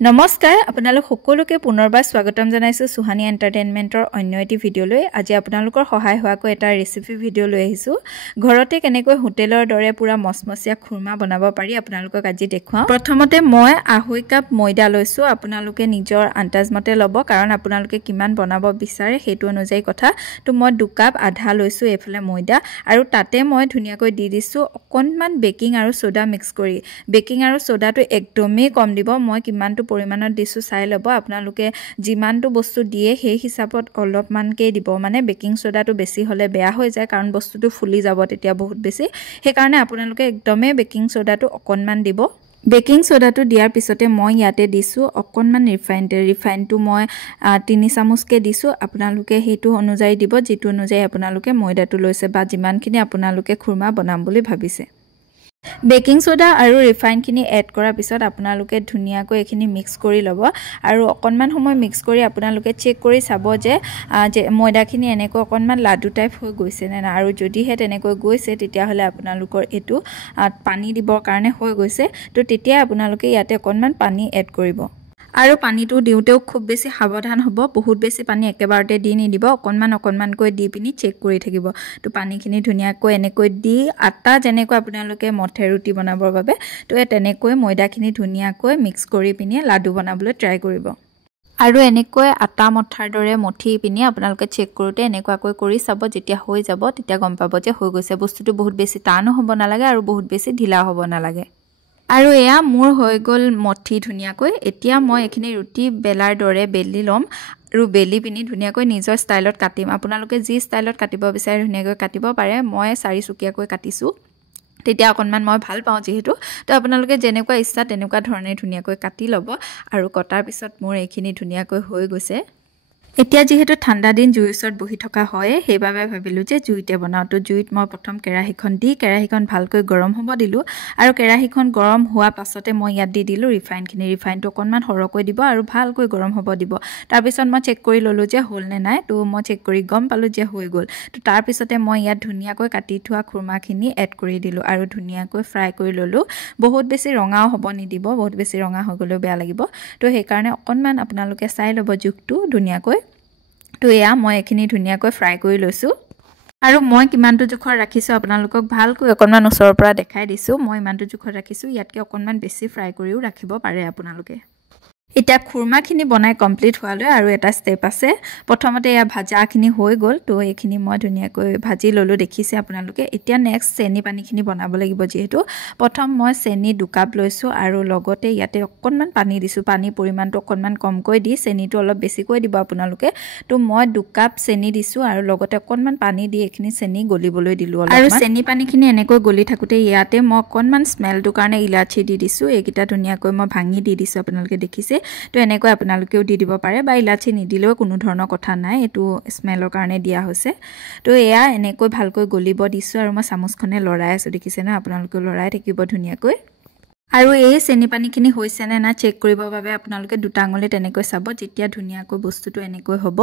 নমস্কাৰ আপোনালোক সকলোকে পুনৰবাৰ স্বাগতম জনাইছো সুহানি এন্টাৰটেইনমেন্টৰ অন্য এটি ভিডিঅলৈ। আজি আপোনালোকৰ সহায় হোৱাকৈ এটা ৰেচিপি ভিডিঅ লৈ আহিছো। ঘৰতে কেনেকৈ হোটেলৰ দৰে পুৰা মচমচীয়া খুৰমা বনাব পাৰি আপোনালোকক আজি দেখুৱাম। প্ৰথমতে মই 1/2 কাপ ময়দা লৈছো। আপোনালোকে নিজৰ আন্দাজ মতে ল'ব কাৰণ আপোনালোকে কিমান বনাব বিচাৰে সেইটো অনুযায়ী কথা। তো মই 2 কাপ আধা লৈছো এফালে ময়দা আৰু তাতে মই ধুনিয়াকৈ দি দিছো অকনমান বেকিং আৰু সোডা মিক্স কৰি। বেকিং আৰু সোডাটো একদমেই কম দিব। মই কিমানটো পৰিমাণত দিছো চাই ল'ব। আপোনালোকে যিমানটো বস্তু দিয়ে সেই হিচাপত অলপমানকে দিব। মানে বেকিং সোডাটো বেছি হলে বেয়া হৈ যায় কাৰণ বস্তুটো ফুলি যাব তেতিয়া বহুত বেছি। সেই কাৰণে আপোনালোকে একদমেই বেকিং সোডাটো অকনমান দিব। বেকিং সোডাটো দিয়াৰ পিছতে মই ইয়াতে দিছো অকনমান ৰিফাইনটো মই 3 চামুচকে দিছো। আপোনালোকে সেইটো অনুযায়ী দিব যেটো অনুযায়ী আপোনালোকে ময়দাটো লৈছে বা যিমানখিনি আপোনালোকে খুৰমা বনাম বুলি ভাবিছে। বেকিং সোডা আৰু ৰিফাইনখিনি এড কৰাৰ পিছত আপোনালোকে ধুনিয়াকৈ এখিনি মিক্স কৰি ল'ব আৰু অকনমান সময় মিক্স কৰি আপোনালোকে চেক কৰি চাব যে ময়দাখিনি এনেকৈ অকনমান লাডু টাইপ হৈ গৈছে নে না। আৰু যদিহে তেনেকৈ গৈছে তেতিয়া হলে আপোনালোকৰ এটো পানী দিবৰ কাৰণে হৈ গৈছে। তো তেতিয়া আপোনালোকে ইয়াতে অকনমান পানী এড কৰিব। আৰু পানীটো দিওতেও খুব বেছি সাৱধান হ'ব। বহুত বেছি পানী একেবাৰতে দি নিদিব। অকনমানকৈ দি পিনি চেক কৰি থাকিব। তো পানীখিনি ধুনিয়াকৈ এনেকৈ দি আটা যেনেকৈ আপোনালোকে মঠে ৰুটি বনাবৰ বাবে তো তেনেকৈ ময়দাখিনি ধুনিয়াকৈ মিক্স কৰি পিনি লাডু বনাবলৈ ট্ৰাই কৰিব। আৰু এনেকৈ আটা মঠাৰ দৰে মঠি পিনি আপোনালোকে চেক কৰোতে এনেকুৱাকৈ কৰি চাব। যেতিয়া হৈ যাব তেতিয়া গম পাব যে হৈ গৈছে। বস্তুটো বহুত বেছি টানো হ'ব নালাগে আৰু বহুত বেছি ঢিলা হ'ব নালাগে। আৰু এয়া মোৰ হৈ গল মঠি ধুনিয়াকৈ। এতিয়া মই এখিনি ৰুটি বেলাৰ দৰে বেলি লম আৰু বেলি পিনি ধুনিয়াকৈ নিজৰ ষ্টাইলত কাটিম। আপোনালোকে যি ষ্টাইলত কাটিব বিচাৰে ধুনিয়াকৈ কাটিব পাৰে। মই 4 চুকিয়াকৈ কাটিছো। তেতিয়া অকনমান মই ভাল পাওঁ যেহেতু। তো আপোনালোকে যেনেকুৱা ইচ্ছা তেনেকুৱা ধৰণে ধুনিয়াকৈ কাটি ল'ব আৰু কটাৰ পিছত মোৰ এইখিনি ধুনিয়াকৈ হৈ গৈছে। এতিয়া যেহেতু ঠাণ্ডা দিন জুইৰ ওচৰত বহি থকা হয় সেইবাবে ভাবিলো যে জুইতে বনাও। তো জুইত মই প্ৰথম কেৰাহীখন দি কেৰাহীখন ভালকৈ গৰম হ'ব দিলো আৰু কেৰাহীখন গৰম হোৱা পাছতে মই ইয়াত দি দিলো ৰিফাইনখিনি। ৰিফাইনটো অকনমান সৰহকৈ দিব আৰু ভালকৈ গৰম হ'ব দিব। তাৰ পিছত মই চেক কৰি ললো যে হ'ল নে নাই। তো মই চেক কৰি গম পালো যে হৈ গ'ল। তো তাৰ পিছতে মই ইয়াত ধুনিয়াকৈ কাটি থোৱা খুৰমাখিনি এড কৰি দিলো আৰু ধুনিয়াকৈ ফ্ৰাই কৰি ললো। বহুত বেছি ৰঙাও হ'ব নিদিব। বহুত বেছি ৰঙা হৈ গলেও বেয়া লাগিব। তো সেই কাৰণে অকনমান আপোনালোকে চাই ল'ব জুখটো ধুনিয়াকৈ। তো এয়া মই এখিনি ধুনিয়াকৈ ফ্ৰাই কৰি লৈছো। আৰু মই কিমানটো জোখৰ ৰাখিছো আপোনালোকক ভালকৈ অকনমান ওচৰৰ পৰা দেখাই দিছো। মই ইমানটো জোখৰ ৰাখিছো। ইয়াতকে অকনমান বেছি ফ্ৰাই কৰিও ৰাখিব পাৰে আপোনালোকে। এতিয়া খুৰমাখিনি বনাই কমপ্লিট হোৱালৈ আৰু এটা ষ্টেপ আছে। প্ৰথমতে এয়া ভাজাখিনি হৈ গ'ল। তো এইখিনি মই ধুনিয়াকৈ ভাজি ললো দেখিছে আপোনালোকে। এতিয়া নেক্সট চেনি পানীখিনি বনাব লাগিব যেহেতু। প্ৰথম মই চেনি 2 কাপ লৈছো আৰু লগতে ইয়াতে অকনমান পানী দিছো। পানী পৰিমাণটো অকনমান কমকৈ দি চেনিটো অলপ বেছিকৈ দিব আপোনালোকে। তো মই 2 কাপ চেনি দিছো আৰু লগতে অকনমান পানী দি এইখিনি চেনি গলিবলৈ দিলো অলপমান। আৰু চেনি পানীখিনি এনেকৈ গলি থাকোতে ইয়াতে মই অকনমান স্মেলটো কাৰণে ইলাচি দি দিছো। এইকিটা ধুনিয়াকৈ মই ভাঙি দি দিছো আপোনালোকে দেখিছে। তো এনেকৈ আপোনালোকেও দি দিব পাৰে বা ইলাচি নিদিলেও কোনো ধৰণৰ কথা নাই। এটো স্মেলৰ কাৰণে দিয়া হৈছে। তো এয়া এনেকৈ ভালকৈ গলিব দিছো আৰু মই চামুচখনে লৰাই আছো দেখিছে না। আপোনালোকে লৰাই থাকিব ধুনিয়াকৈ। আৰু এই চেনি পানীখিনি হৈছে নে না চেক কৰিবৰ বাবে আপোনালোকে 2 আঙুলি তেনেকৈ চাব। যেতিয়া ধুনিয়াকৈ বস্তুটো এনেকৈ হ'ব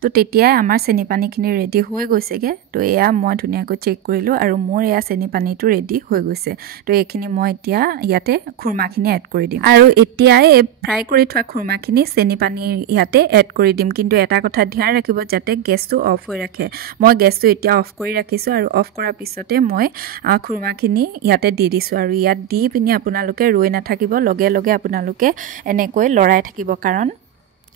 তো তেতিয়াই আমাৰ চেনি পানীখিনি ৰেডি হৈ গৈছেগে। তো এয়া মই ধুনিয়াকৈ চেক কৰিলো আৰু মোৰ এয়া চেনি পানীটো ৰেডি হৈ গৈছে। তো এইখিনি মই এতিয়া ইয়াতে খুৰমাখিনি এড কৰি দিম। আৰু এতিয়া এই ফ্ৰাই কৰি থোৱা খুৰমাখিনি চেনি পানীৰ ইয়াতে এড কৰি দিম। কিন্তু এটা কথা ধ্যান ৰাখিব যাতে গেছটো অফ হৈ ৰাখে। মই গেছটো এতিয়া অফ কৰি ৰাখিছো আৰু অফ কৰাৰ পিছতে মই খুৰমাখিনি ইয়াতে দি দিছো আৰু ইয়াত দি পিনি আপোনালোকে ৰৈ নাথাকিব। লগে লগে আপোনালোকে এনেকৈ লৰাই থাকিব কাৰণ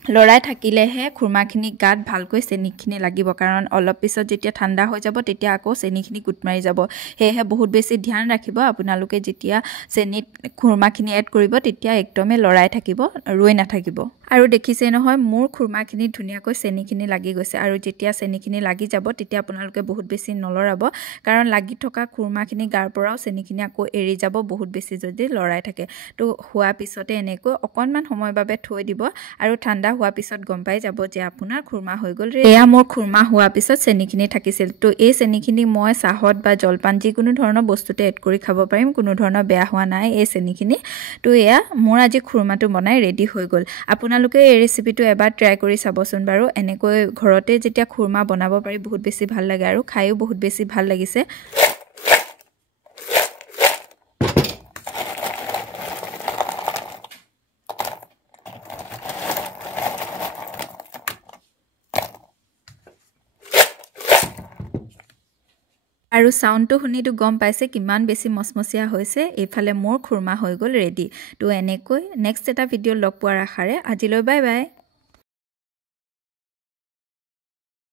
লৰাই থাকিলেহে খুৰমাখিনি গাত ভালকৈ চেনিখিনি লাগিব। কাৰণ অলপ পিছত যেতিয়া ঠাণ্ডা হৈ যাব তেতিয়া আকৌ চেনিখিনি গুট মাৰি যাব। সেয়েহে বহুত বেছি ধ্যান ৰাখিব। আপোনালোকে যেতিয়া চেনিত খুৰমাখিনি এড কৰিব তেতিয়া একদমে লৰাই থাকিব, ৰৈ নাথাকিব। আৰু দেখিছে নহয় মোৰ খুৰমাখিনি ধুনিয়াকৈ চেনিখিনি লাগি গৈছে। আৰু যেতিয়া চেনিখিনি লাগি যাব তেতিয়া আপোনালোকে বহুত বেছি নলৰাব কাৰণ লাগি থকা খুৰমাখিনি গাৰ পৰাও চেনিখিনি আকৌ এৰি যাব বহুত বেছি যদি লৰাই থাকে। তো হোৱা পিছতে এনেকৈ অকনমান সময়ৰ বাবে থৈ দিব আৰু ঠাণ্ডা হোৱা পিছত গম পাই যাব যে আপোনাৰ খুৰমা হৈ গ'ল। এয়া মোৰ খুৰমা হোৱা পিছত চেনিখিনি থাকিছিল। তো এই চেনিখিনি মই চাহত বা জলপান যিকোনো ধৰণৰ বস্তুতে এড কৰি খাব পাৰিম। কোনো ধৰণৰ বেয়া হোৱা নাই এই চেনিখিনি। তো এয়া মোৰ আজি খুৰমাটো বনাই ৰেডি হৈ গ'ল। আপোনালোকে এই ৰেচিপিটো এবাৰ ট্ৰাই কৰি চাবচোন বাৰু। এনেকৈ ঘৰতে যেতিয়া খুৰমা বনাব পাৰি বহুত বেছি ভাল লাগে আৰু খায়ো বহুত বেছি ভাল লাগিছে। আৰু সাউণ্ডটো শুনিতো গম পাইছে কিমান বেছি মচমচীয়া হৈছে এইফালে মোৰ খুৰমা হৈ গ'ল ৰেডি তো এনেকৈ নেক্সট এটা ভিডিঅ' লগ পোৱাৰ আশাৰে আজিলৈ বাই বাই